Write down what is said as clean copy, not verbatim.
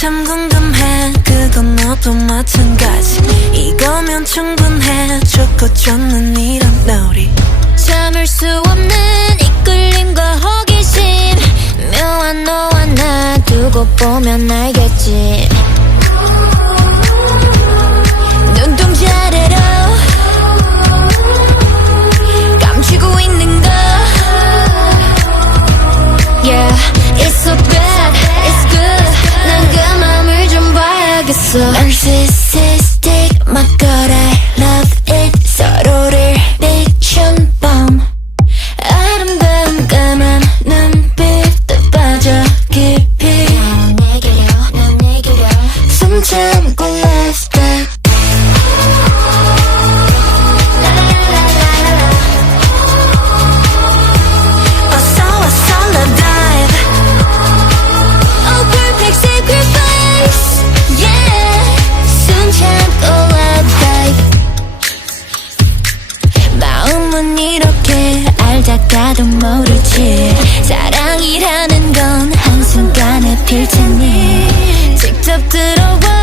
참 궁금해 그건 너도 마찬가지 이거면 충분해 좋고 좋는 이런 놀이 참을 수 없는 이끌림과 호기심 묘한 너와 나 두고 보면 알겠지 눈동자 아래로 감추고 있는 거 Yeah, it's so bad, it's good 난 그 맘을 좀 봐야겠어 Narcissistic, my god I love it 서로를 비춘 밤 아름다운 까만 눈빛도 빠져 깊이 난 내게로 숨 참고 let's back Oh perfect sacrifice Yeah 숨 참고 love dive 마음은 이렇게 알다가도 모르지 사랑이라는 건 한순간에 필 테니 직접 들어와